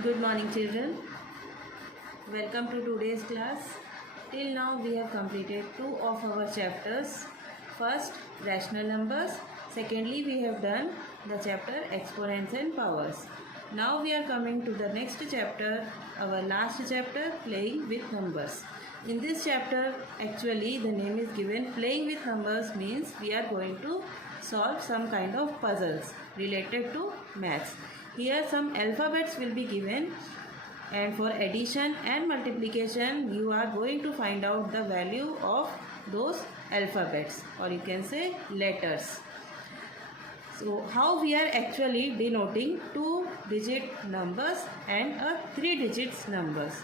Good morning, children. Welcome to today's class. Till now, we have completed two of our chapters. First, rational numbers. Secondly, we have done the chapter exponents and powers. Now, we are coming to the next chapter, our last chapter, playing with numbers. In this chapter, actually, the name is given playing with numbers means we are going to solve some kind of puzzles related to maths. Here some alphabets will be given, and for addition and multiplication you are going to find out the value of those alphabets, or you can say letters. So how we are actually denoting 2-digit numbers and a 3-digit numbers.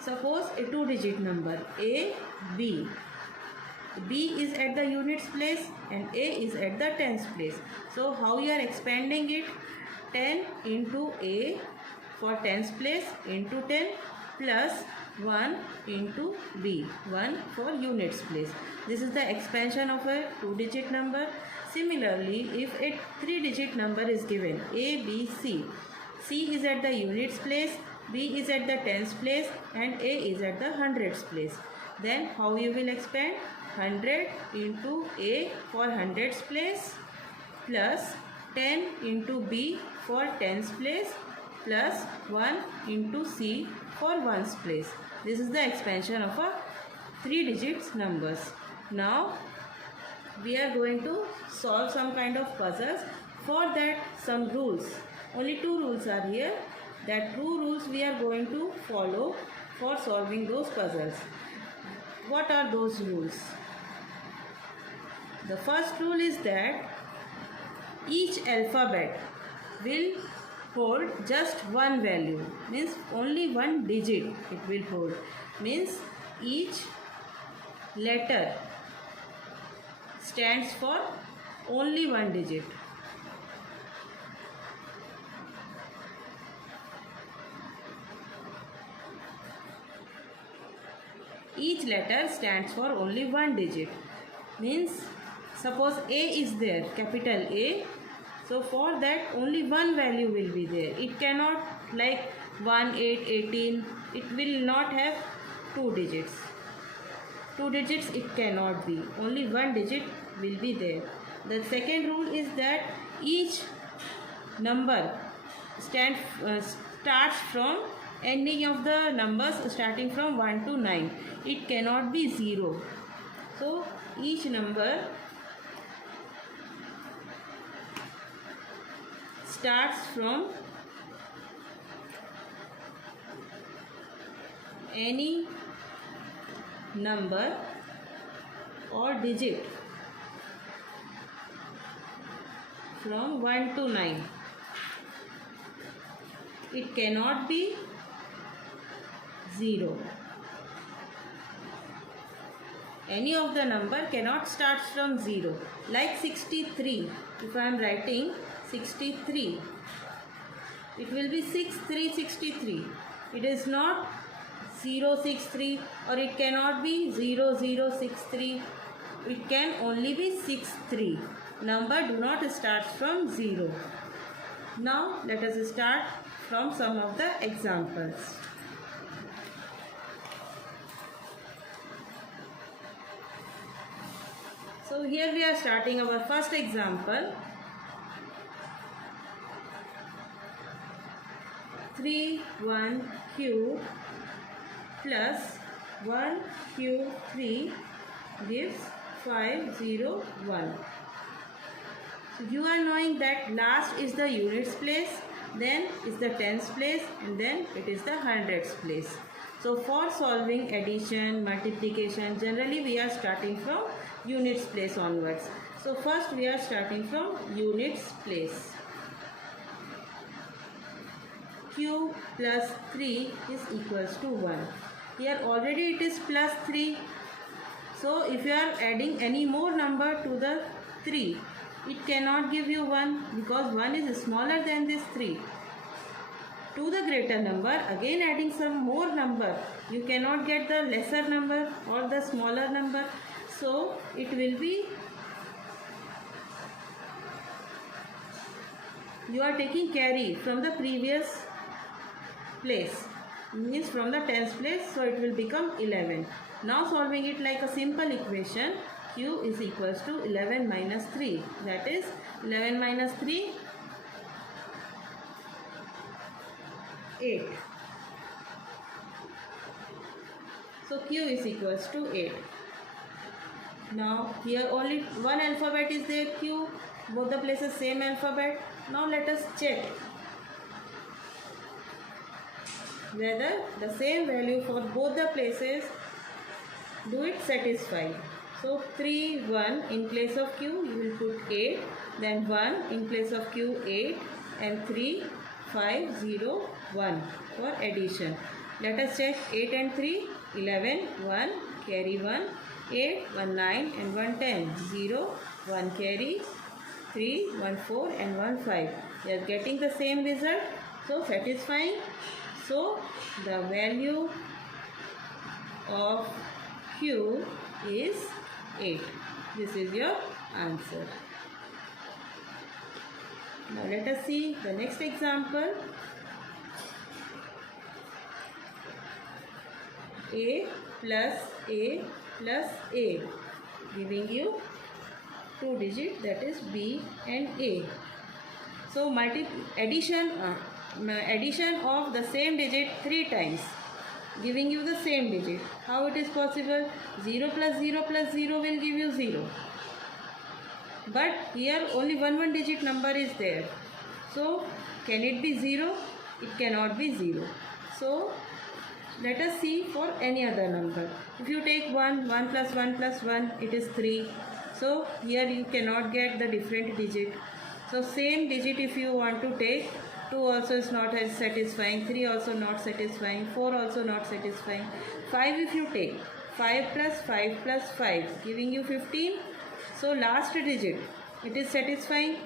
Suppose a 2-digit number A, B. B is at the units place and A is at the tens place. So how you are expanding it? 10 into A for tens place into 10 plus 1 into B, 1 for units place. This is the expansion of a 2-digit number. Similarly, if a 3-digit number is given A, B, C, C is at the units place, B is at the tens place and A is at the hundreds place. Then how you will expand? 100 into A for hundreds place plus 10 into B for tens place plus 1 into C for ones place. This is the expansion of a 3-digit numbers. Now we are going to solve some kind of puzzles. For that, some rules. Only 2 rules are here. That 2 rules we are going to follow for solving those puzzles. What are those rules? The first rule is that each alphabet will hold just one value, means only one digit it will hold, means each letter stands for only one digit. Each letter stands for only one digit, means suppose A is there, capital A, so for that only one value will be there. It cannot like 1, 8, 18, it will not have 2 digits. 2 digits it cannot be, only one digit will be there. The second rule is that each number starts from ending of the numbers starting from 1 to 9. It cannot be 0. So each number starts from any number or digit from 1 to 9. It cannot be 0. Any of the number cannot start from 0. Like 63. If I am writing 63, it will be 6363. It is not 063, or it cannot be 0063. It can only be 63. Number do not start from 0. Now let us start from some of the examples. So here we are starting our first example. 3 1 cube plus 1 cube 3 gives 5 0 1. So you are knowing that last is the units place, then is the tens place, and then it is the hundreds place. So for solving addition, multiplication, generally we are starting from units place onwards. So first we are starting from units place. Cube plus 3 is equals to 1. Here already it is plus 3. So if you are adding any more number to the 3, it cannot give you 1 because 1 is smaller than this 3. To the greater number, again adding some more number, you cannot get the lesser number or the smaller number. So it will be, you are taking carry from the previous place, means from the tens place, so it will become 11. Now solving it like a simple equation, q is equals to 11 minus 3, that is 11 minus 3, 8. So q is equals to 8. Now here only one alphabet is there, q, both the places same alphabet. Now let us check whether the same value for both the places do it satisfy. So 3, 1 in place of q you will put 8, then 1 in place of q 8, and 3, 5, 0, 1 for addition. Let us check 8 and 3, 11, 1, carry 1, 8, 1 9 and 1 10, 0, 1 carry, 3, 1 4 and 1 5. We are getting the same result, so satisfying. So the value of q is 8. This is your answer. Now let us see the next example. A plus A plus A, giving you 2 digits, that is B and A. So addition of the same digit 3 times, giving you the same digit. How it is possible? 0 plus 0 plus 0 will give you 0. But here only one digit number is there. So can it be 0? It cannot be 0. So let us see for any other number. If you take 1, 1 plus 1 plus 1, it is 3. So here you cannot get the different digit. So same digit if you want to take, 2 also is not as satisfying, 3 also not satisfying, 4 also not satisfying. 5 if you take, 5 plus 5, giving you 15. So last digit, it is satisfying.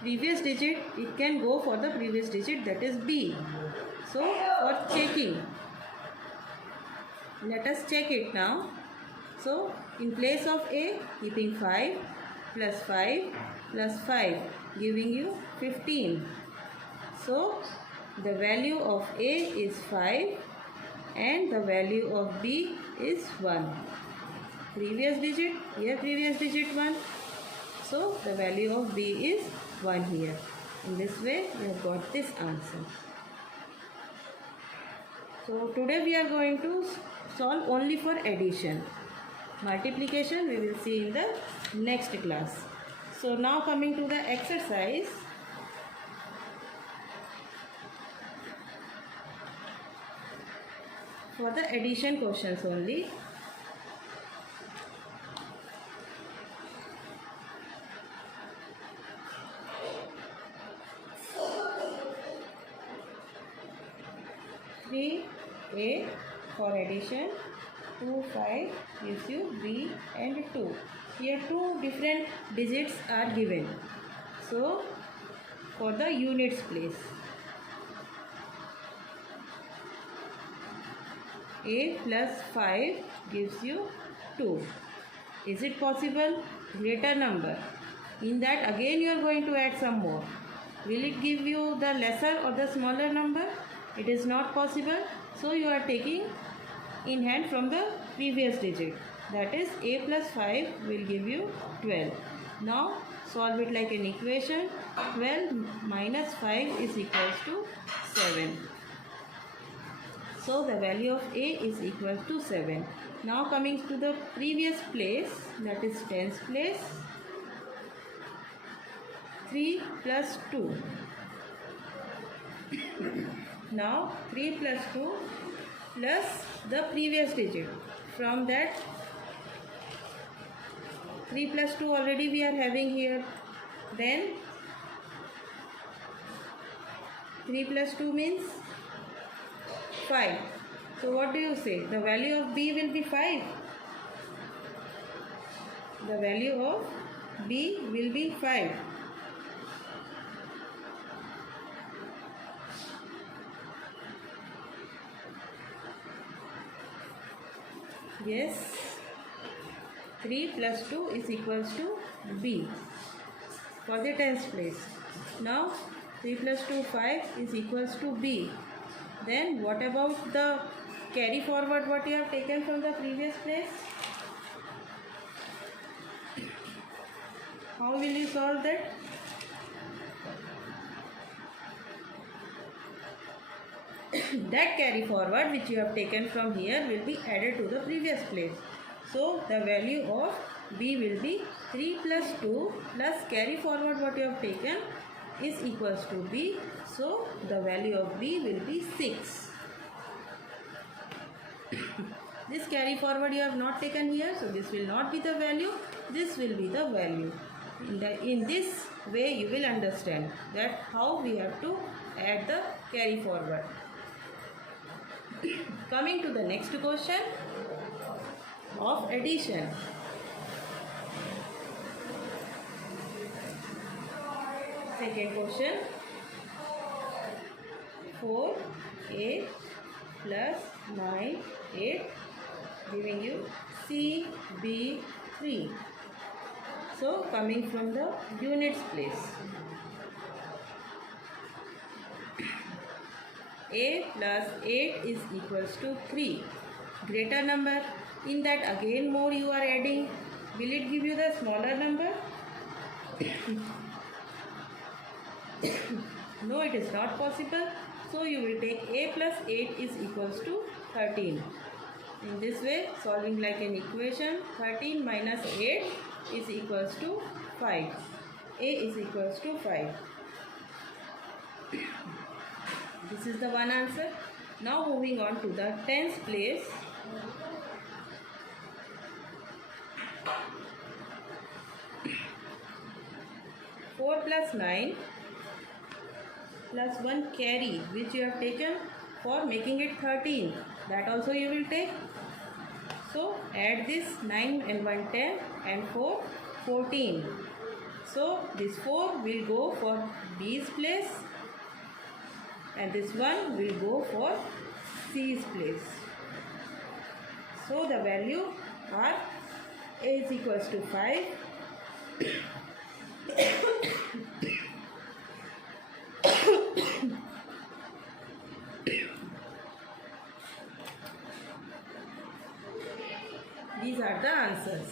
Previous digit, it can go for the previous digit, that is B. So for checking, let us check it now. So in place of A, keeping 5 plus 5 plus 5, giving you 15. So the value of A is 5 and the value of B is 1. Previous digit, here previous digit 1. So the value of B is 1 here. In this way we have got this answer. So today we are going to solve only for addition. Multiplication we will see in the next class. So now coming to the exercise. For the addition questions only. A for addition, 2, 5 gives you B and 2. Here 2 different digits are given. So for the units place, A plus 5 gives you 2. Is it possible? Greater number. In that again you are going to add some more. Will it give you the lesser or the smaller number? It is not possible. So you are taking in hand from the previous digit. That is A plus 5 will give you 12. Now solve it like an equation. 12 minus 5 is equals to 7. So the value of A is equal to 7. Now coming to the previous place, that is tens place, 3 plus 2. Now 3 plus 2 plus the previous digit. From that 3 plus 2 already we are having here. Then 3 plus 2 means 5. So what do you say? The value of B will be 5. The value of B will be 5. Yes, 3 plus 2 is equals to B for the tens place. Now 3 plus 2, 5 is equals to B. Then what about the carry forward what you have taken from the previous place? How will you solve that? That carry forward which you have taken from here will be added to the previous place. So the value of b will be 3 plus 2 plus carry forward what you have taken is equals to b. So the value of b will be 6. This carry forward you have not taken here, so this will not be the value, this will be the value. In this way you will understand that how we have to add the carry forward. Coming to the next question of addition. Second question, 4 8 plus 9 8 giving you C B 3. So coming from the units place, a plus 8 is equals to 3. Greater number, in that again more you are adding. Will it give you the smaller number? No, it is not possible. So you will take a plus 8 is equals to 13. In this way, solving like an equation, 13 minus 8 is equals to 5. A is equals to 5. This is the one answer. Now moving on to the tens place. Four plus 9 plus 1 carry which you have taken for making it 13. That also you will take. So add this 9 and 1 10 and 4 14. So this 4 will go for B's place and this one will go for C's place. So the value are A is equals to 5. These are the answers.